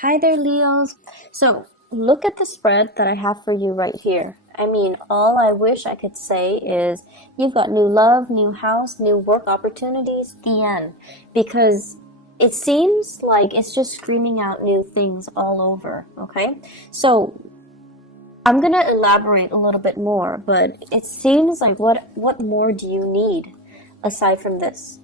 Hi there, Leos. So, look at the spread that I have for you right here. I mean, all I wish I could say is you've got new love, new house, new work opportunities, the end. Because it seems like it's just screaming out new things all over, okay? So, I'm going to elaborate a little bit more, but it seems like what more do you need aside from this?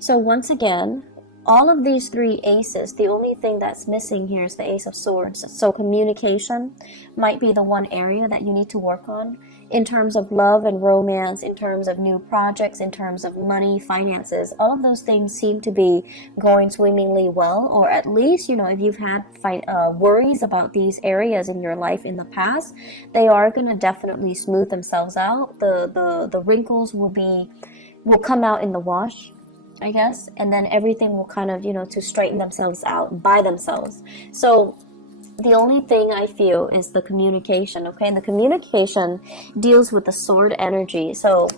So once again, all of these three aces, the only thing that's missing here is the Ace of Swords. So communication might be the one area that you need to work on in terms of love and romance, in terms of new projects, in terms of money, finances. All of those things seem to be going swimmingly well, or at least, if you've had worries about these areas in your life in the past, they are going to definitely smooth themselves out. The wrinkles will come out in the wash, I guess, and then everything will kind of, to straighten themselves out by themselves. So the only thing I feel is the communication, okay? And the communication deals with the sword energy. So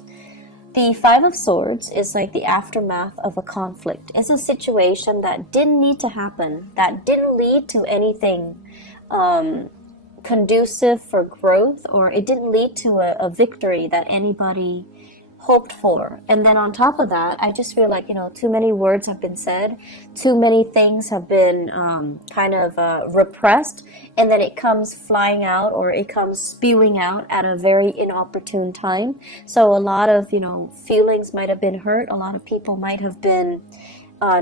the Five of Swords is like the aftermath of a conflict. It's a situation that didn't need to happen, that didn't lead to anything conducive for growth, or it didn't lead to a victory that anybody hoped for. And then on top of that, I just feel like, too many words have been said, too many things have been repressed, and then it comes flying out, or it comes spewing out at a very inopportune time. So a lot of, feelings might have been hurt, a lot of people might have been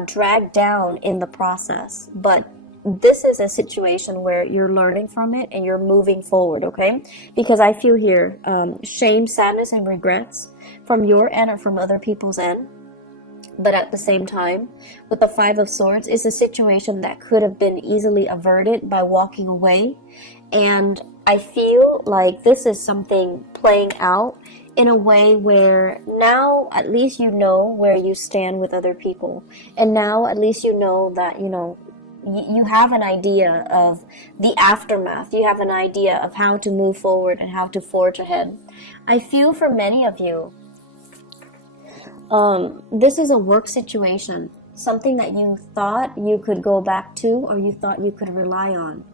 dragged down in the process. But this is a situation where you're learning from it and you're moving forward, okay? Because I feel here shame, sadness, and regrets from your end or from other people's end. But at the same time, with the Five of Swords, it's a situation that could have been easily averted by walking away. And I feel like this is something playing out in a way where now at least you know where you stand with other people. And now at least you know that, you have an idea of the aftermath. You have an idea of how to move forward and how to forge ahead. I feel for many of you, this is a work situation, something that you thought you could go back to or you thought you could rely on.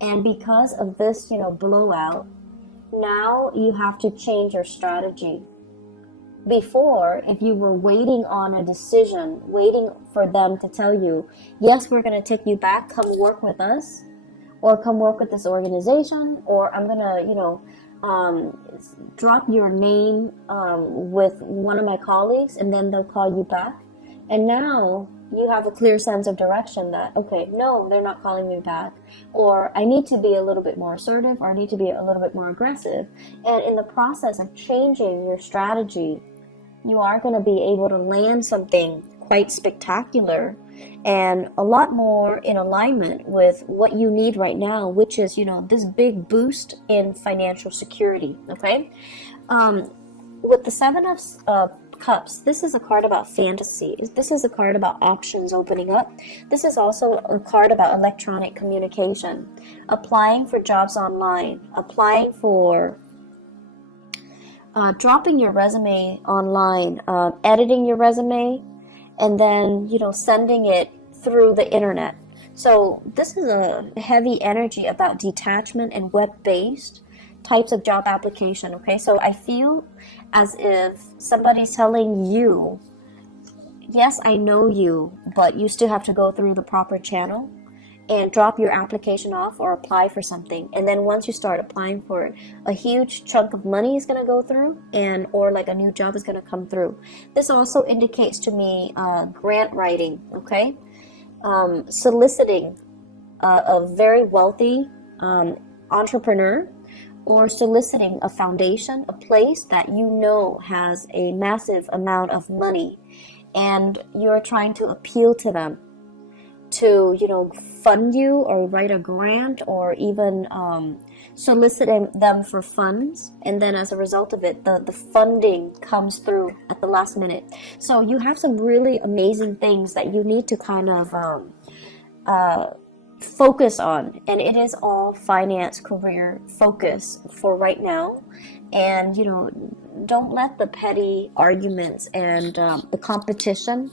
And because of this, blowout, now you have to change your strategy. Before, if you were waiting on a decision, waiting for them to tell you, yes, we're going to take you back, come work with us, or come work with this organization, or I'm going to, drop your name with one of my colleagues, and then they'll call you back. And now you have a clear sense of direction that, okay, no, they're not calling me back, or I need to be a little bit more assertive, or I need to be a little bit more aggressive. And in the process of changing your strategy, you are going to be able to land something quite spectacular and a lot more in alignment with what you need right now, which is, this big boost in financial security, okay? With the Seven of Cups, this is a card about fantasy. This is a card about options opening up. This is also a card about electronic communication, applying for jobs online, applying for dropping your resume online, editing your resume, and then, sending it through the internet. So this is a heavy energy about detachment and web-based types of job application, okay? So I feel as if somebody's telling you, yes, I know you, but you still have to go through the proper channel and drop your application off or apply for something. And then once you start applying for it, a huge chunk of money is going to go through, or like a new job is going to come through. This also indicates to me grant writing, okay? Soliciting a very wealthy entrepreneur, or soliciting a foundation, a place that has a massive amount of money, and you're trying to appeal to them to, fund you or write a grant, or even soliciting them for funds. And then as a result of it, the funding comes through at the last minute. So you have some really amazing things that you need to kind of focus on. And it is all finance, career focus for right now. And, don't let the petty arguments and the competition,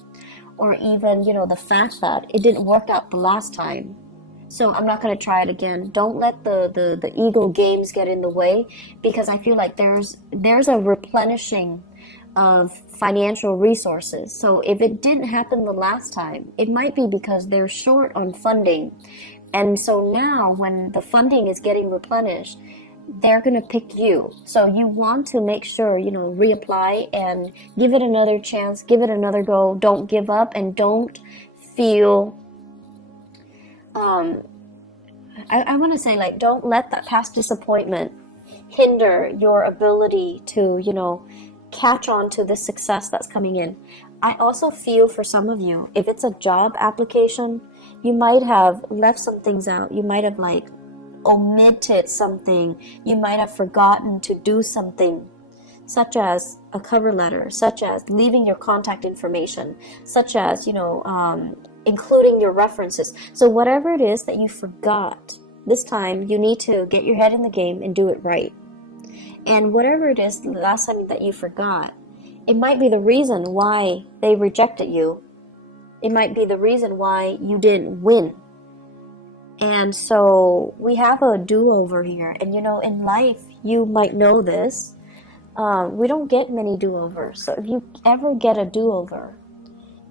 or even, the fact that it didn't work out the last time, So I'm not going to try it again. Don't let the ego games get in the way, because I feel like there's a replenishing of financial resources. So if it didn't happen the last time, it might be because they're short on funding. And so now when the funding is getting replenished, they're going to pick you. So you want to make sure, reapply and give it another chance, give it another go. Don't give up, and don't feel, I want to say, like, don't let that past disappointment hinder your ability to, catch on to the success that's coming in. I also feel for some of you, if it's a job application, you might have left some things out. You might have omitted something. You might have forgotten to do something, such as a cover letter, such as leaving your contact information, such as, including your references. So whatever it is that you forgot, this time you need to get your head in the game and do it right. And whatever it is the last time that you forgot, it might be the reason why they rejected you. It might be the reason why you didn't win. And so we have a do-over here. And in life, you might know this. We don't get many do-overs. So if you ever get a do-over,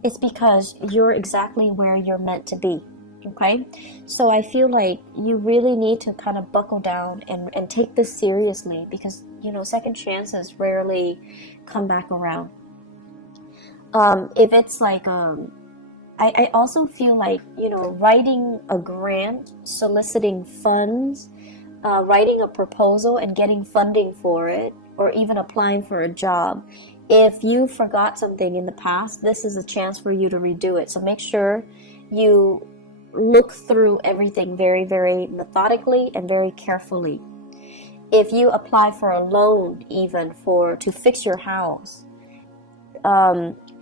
it's because you're exactly where you're meant to be. Okay? So I feel like you really need to kind of buckle down and take this seriously, because, second chances rarely come back around. If it's I also feel like, writing a grant, soliciting funds, writing a proposal and getting funding for it, or even applying for a job. If you forgot something in the past, this is a chance for you to redo it. So make sure you look through everything very, very methodically and very carefully. If you apply for a loan, even to fix your house,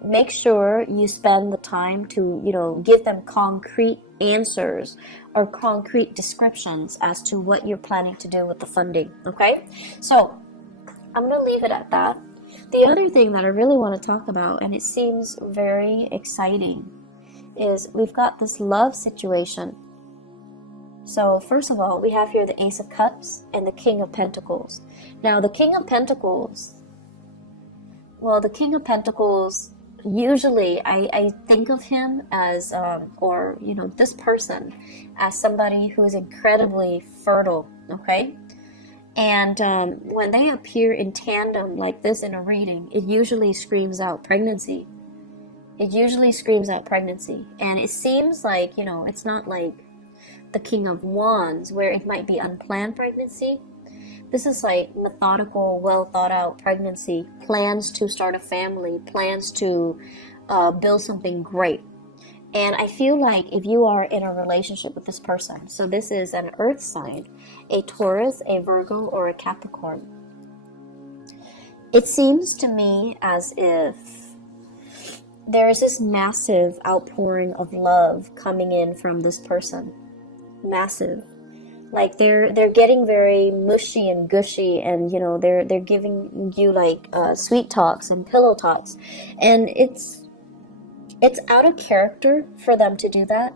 make sure you spend the time to, give them concrete answers or concrete descriptions as to what you're planning to do with the funding. Okay? So I'm going to leave it at that. The other thing that I really want to talk about, and it seems very exciting, is we've got this love situation. So first of all, we have here the Ace of Cups and the King of Pentacles. Now the King of Pentacles, usually I think of him as, this person as somebody who is incredibly fertile, okay? And when they appear in tandem like this in a reading, it usually screams out pregnancy. It usually screams out pregnancy. And it seems like, it's not like the King of Wands where it might be unplanned pregnancy. This is like methodical, well thought out pregnancy, plans to start a family, plans to build something great. And I feel like if you are in a relationship with this person, so this is an earth sign, a Taurus, a Virgo, or a Capricorn, it seems to me as if there is this massive outpouring of love coming in from this person. Massive. Like they're getting very mushy and gushy, and they're giving you sweet talks and pillow talks, and it's out of character for them to do that.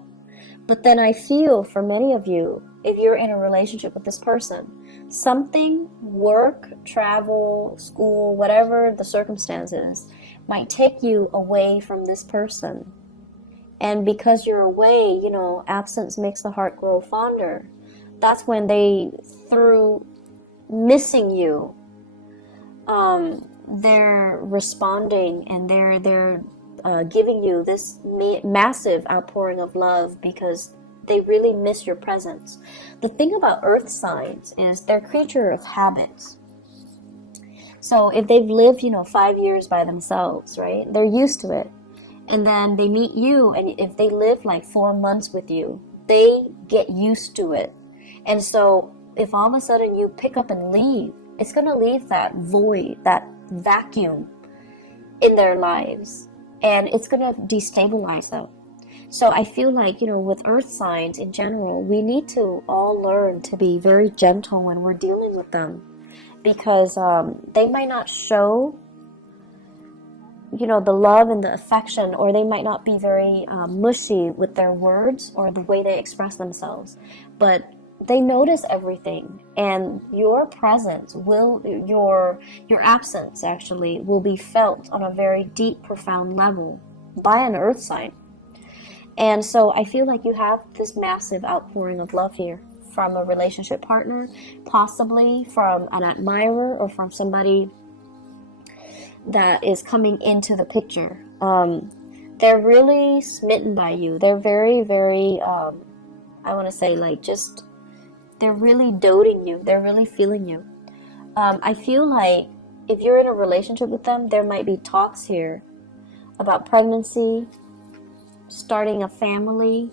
But then I feel for many of you, if you're in a relationship with this person, something, work, travel, school, whatever the circumstances, might take you away from this person. And because you're away, absence makes the heart grow fonder. That's when they, through missing you, they're responding, and they're giving you this massive outpouring of love because they really miss your presence. The thing about earth signs is they're creature of habits. So if they've lived, 5 years by themselves, right, they're used to it. And then they meet you, and if they live 4 months with you, they get used to it. And so if all of a sudden you pick up and leave, it's going to leave that void, that vacuum in their lives. And it's going to destabilize them. So I feel like, with earth signs in general, we need to all learn to be very gentle when we're dealing with them. Because they might not show you know, the love and the affection, or they might not be very mushy with their words or the way they express themselves, but they notice everything, and your presence will, your absence actually will be felt on a very deep, profound level by an earth sign. And so I feel like you have this massive outpouring of love here from a relationship partner, possibly from an admirer or from somebody that is coming into the picture. They're really smitten by you. They're very, very, I want to say, like, just, they're really doting you. They're really feeling you. I feel like if you're in a relationship with them, there might be talks here about pregnancy, starting a family,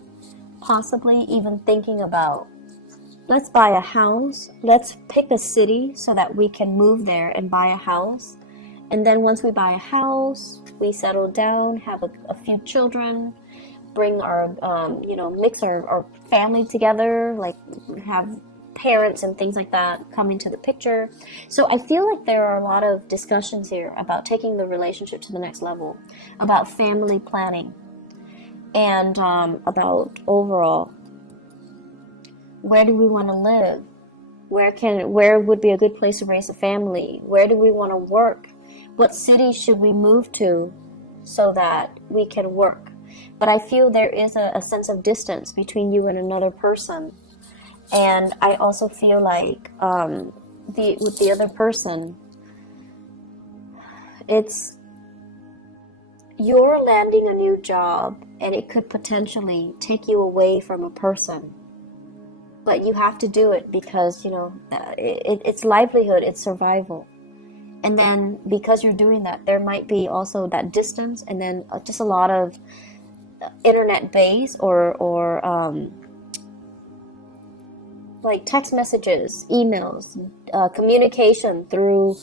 possibly even thinking about, let's buy a house, let's pick a city so that we can move there and buy a house. And then once we buy a house, we settle down, have a few children, bring our, mix our family together, like have parents and things like that come into the picture. So I feel like there are a lot of discussions here about taking the relationship to the next level, about family planning, and about overall, where do we want to live? Where would be a good place to raise a family? Where do we want to work? What city should we move to so that we can work? But I feel there is a sense of distance between you and another person. And I also feel like with the other person, you're landing a new job, and it could potentially take you away from a person. But you have to do it because, it's livelihood, it's survival. And then because you're doing that, there might be also that distance, and then just a lot of internet based or like text messages, emails, communication through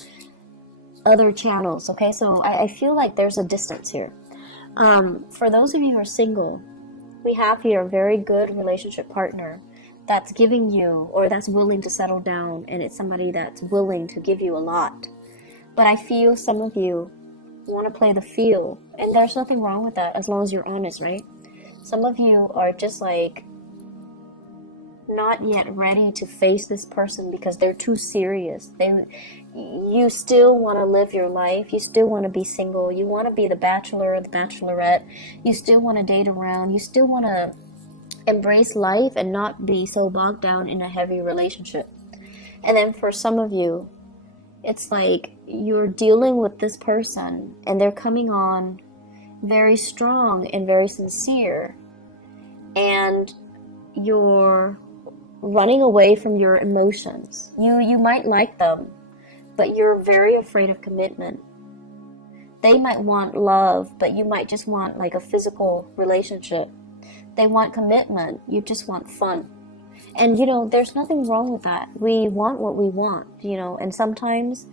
other channels. Okay, so I feel like there's a distance here. For those of you who are single, we have here a very good relationship partner that's giving you, or that's willing to settle down, and it's somebody that's willing to give you a lot. But I feel some of you want to play the feel, and there's nothing wrong with that as long as you're honest, right? Some of you are just like not yet ready to face this person because they're too serious. You still want to live your life. You still want to be single. You want to be the bachelor or the bachelorette. You still want to date around. You still want to embrace life and not be so bogged down in a heavy relationship. And then for some of you, it's like you're dealing with this person and they're coming on very strong and very sincere, and you're running away from your emotions. You might like them, but you're very afraid of commitment. They might want love, but you might just want like a physical relationship. They want commitment, you just want fun. And there's nothing wrong with that. We want what we want, and sometimes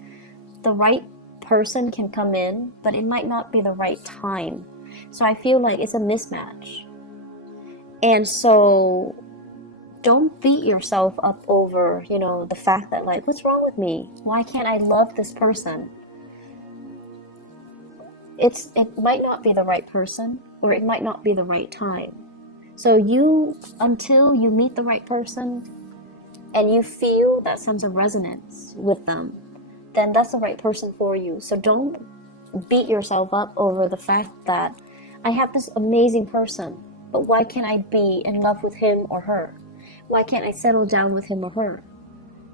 the right person can come in, but it might not be the right time. So I feel like it's a mismatch. And so don't beat yourself up over, the fact that, like, what's wrong with me? Why can't I love this person? It might not be the right person, or it might not be the right time. So until you meet the right person and you feel that sense of resonance with them, then that's the right person for you. So don't beat yourself up over the fact that I have this amazing person, but why can't I be in love with him or her? Why can't I settle down with him or her?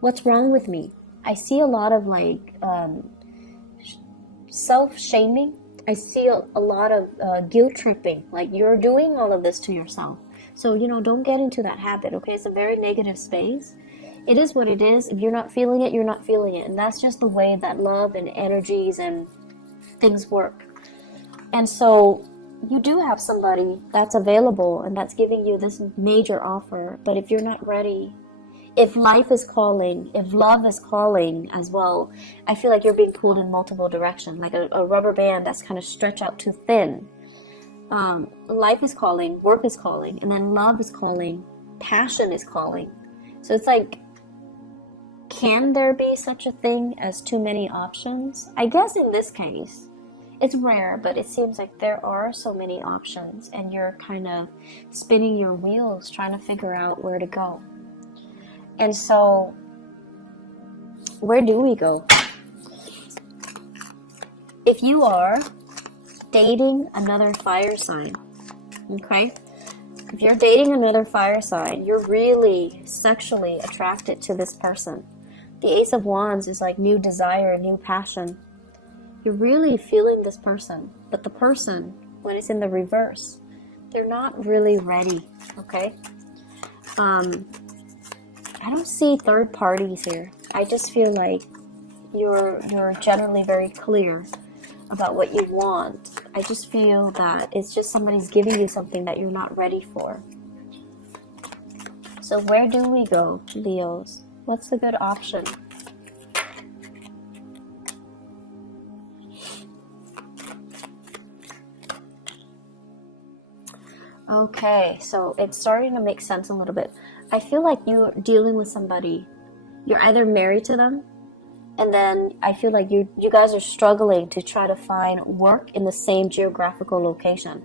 What's wrong with me? I see a lot of self-shaming. I see a lot of guilt tripping. Like, you're doing all of this to yourself. So, don't get into that habit, okay? It's a very negative space. It is what it is. If you're not feeling it, you're not feeling it. And that's just the way that love and energies and things work. And so you do have somebody that's available and that's giving you this major offer. But if you're not ready, if life is calling, if love is calling as well, I feel like you're being pulled in multiple directions, like a rubber band that's kind of stretched out too thin. Life is calling, work is calling, and then love is calling, passion is calling. So it's like, can there be such a thing as too many options? I guess in this case, It's rare, but it seems like there are so many options, and you're kind of spinning your wheels trying to figure out where to go. And so, where do we go? If you are dating another fire sign, okay? If you're dating another fire sign, you're really sexually attracted to this person. The Ace of Wands is like new desire, new passion. You're really feeling this person, but the person, when it's in the reverse, they're not really ready, okay? I don't see third parties here. I just feel like you're generally very clear about what you want. I just feel that it's just somebody's giving you something that you're not ready for. So where do we go, Leos? What's the good option? Okay, so it's starting to make sense a little bit. I feel like you're dealing with somebody. You're either married to them, and then I feel like you guys are struggling to try to find work in the same geographical location.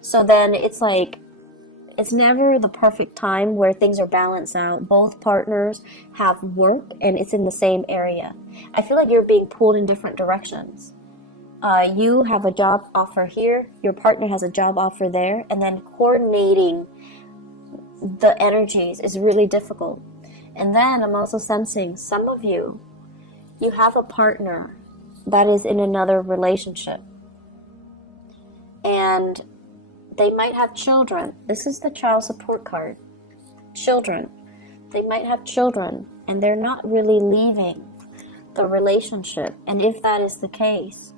So then it's like, it's never the perfect time where things are balanced out. Both partners have work and it's in the same area. I feel like you're being pulled in different directions. You have a job offer here, your partner has a job offer there, and then coordinating the energies is really difficult. And then I'm also sensing some of you have a partner that is in another relationship. And they might have children. This is the child support card. Children. They might have children, and they're not really leaving the relationship. And if that is the case,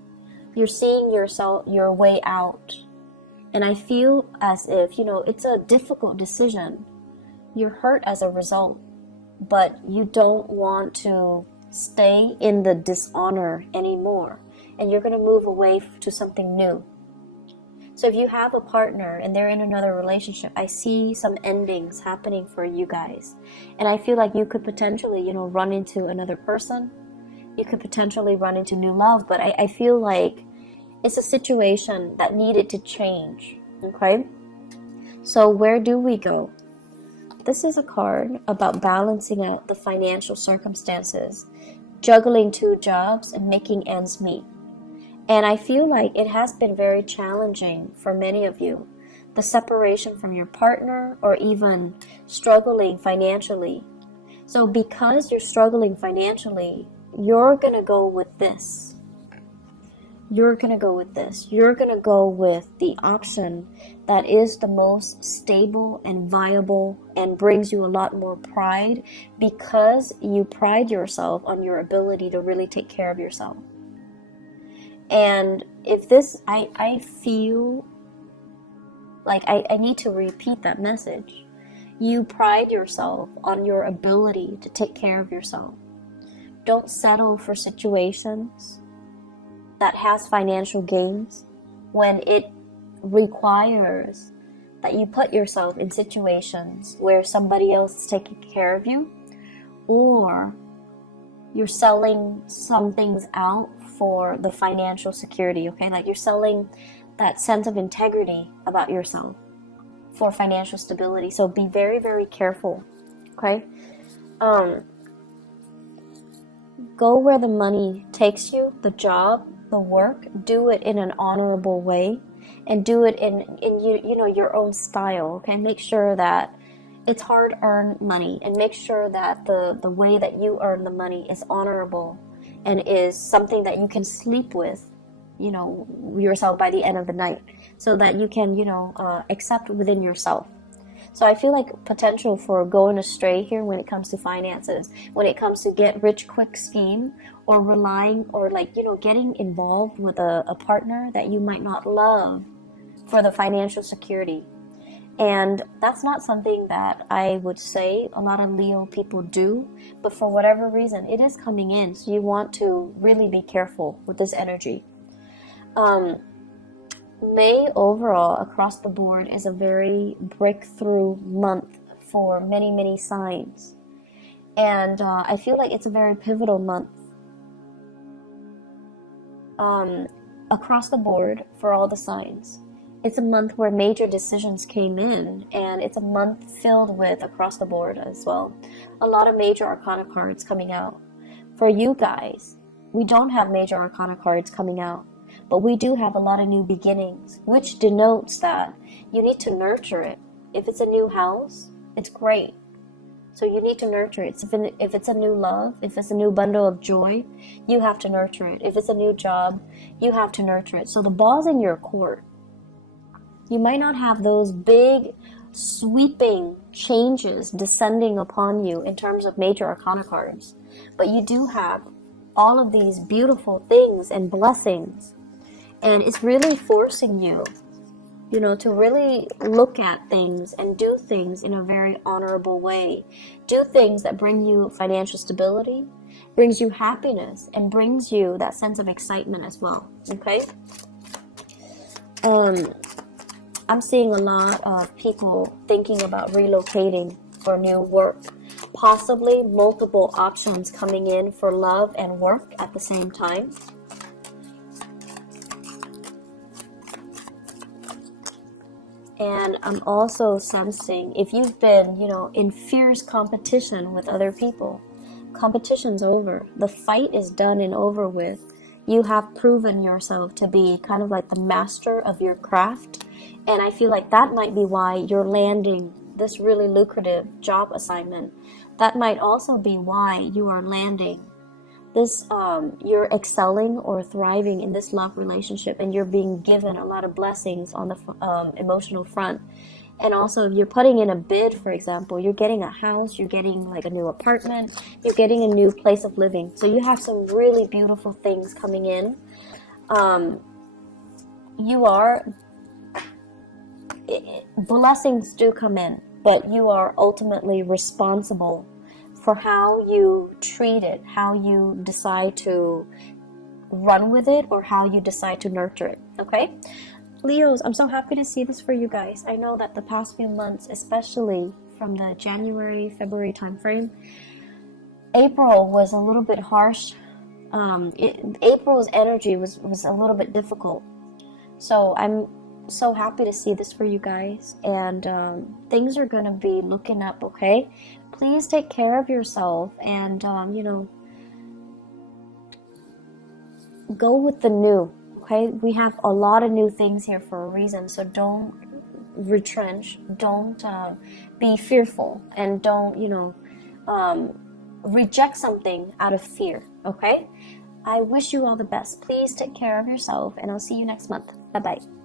you're seeing your way out. And I feel as if, it's a difficult decision. You're hurt as a result, but you don't want to stay in the dishonor anymore. And you're going to move away to something new. So if you have a partner and they're in another relationship, I see some endings happening for you guys. And I feel like you could potentially, run into another person. You could potentially run into new love, but I feel like it's a situation that needed to change, okay? So where do we go? This is a card about balancing out the financial circumstances, juggling two jobs, and making ends meet. And I feel like it has been very challenging for many of you. The separation from your partner, or even struggling financially. So because you're struggling financially, you're going to go with this. You're going to go with this. You're going to go with the option that is the most stable and viable and brings you a lot more pride, because you pride yourself on your ability to really take care of yourself. And if this, I feel like I need to repeat that message. You pride yourself on your ability to take care of yourself. Don't settle for situations that has financial gains when it requires that you put yourself in situations where somebody else is taking care of you, or you're selling some things out for the financial security, okay? Like you're selling that sense of integrity about yourself for financial stability. So be very, very careful, okay? Go where the money takes you, the job, the work. Do it in an honorable way, and do it in your own style, okay? Make sure that it's hard-earned money, and make sure that the way that you earn the money is honorable and is something that you can sleep with, yourself by the end of the night, so that you can, accept within yourself. So I feel like potential for going astray here when it comes to finances, when it comes to get rich quick scheme, or relying, or getting involved with a partner that you might not love for the financial security. And that's not something that I would say a lot of Leo people do, but for whatever reason, it is coming in. So you want to really be careful with this energy. May overall, across the board, is a very breakthrough month for many, many signs. And I feel like it's a very pivotal month. across the board for all the signs. It's a month where major decisions came in, and it's a month filled with across the board as well. A lot of major arcana cards coming out. For you guys, we don't have major arcana cards coming out, but we do have a lot of new beginnings, which denotes that you need to nurture it. If it's a new house, it's great. So you need to nurture it. If it's a new love, if it's a new bundle of joy, you have to nurture it. If it's a new job, you have to nurture it. So the ball's in your court. You might not have those big, sweeping changes descending upon you in terms of major arcana cards, but you do have all of these beautiful things and blessings, and it's really forcing you, to really look at things and do things in a very honorable way. Do things that bring you financial stability, brings you happiness, and brings you that sense of excitement as well, okay? I'm seeing a lot of people thinking about relocating for new work. Possibly multiple options coming in for love and work at the same time. And I'm also sensing, if you've been, in fierce competition with other people, competition's over. The fight is done and over with. You have proven yourself to be kind of like the master of your craft. And I feel like that might be why you're landing this really lucrative job assignment. That might also be why you are landing this, you're excelling or thriving in this love relationship, and you're being given a lot of blessings on the emotional front. And also, if you're putting in a bid, for example, you're getting a house, you're getting like a new apartment, you're getting a new place of living. So you have some really beautiful things coming in. Blessings do come in, but you are ultimately responsible for how you treat it, how you decide to run with it, or how you decide to nurture it, okay? Leos, I'm so happy to see this for you guys. I know that the past few months, especially from the January, February timeframe, April was a little bit harsh. April's energy was a little bit difficult. So I'm so happy to see this for you guys, and things are going to be looking up, okay? Please take care of yourself, and go with the new, okay? We have a lot of new things here for a reason, so don't retrench, don't be fearful, and don't reject something out of fear, okay? I wish you all the best. Please take care of yourself, and I'll see you next month. Bye-bye.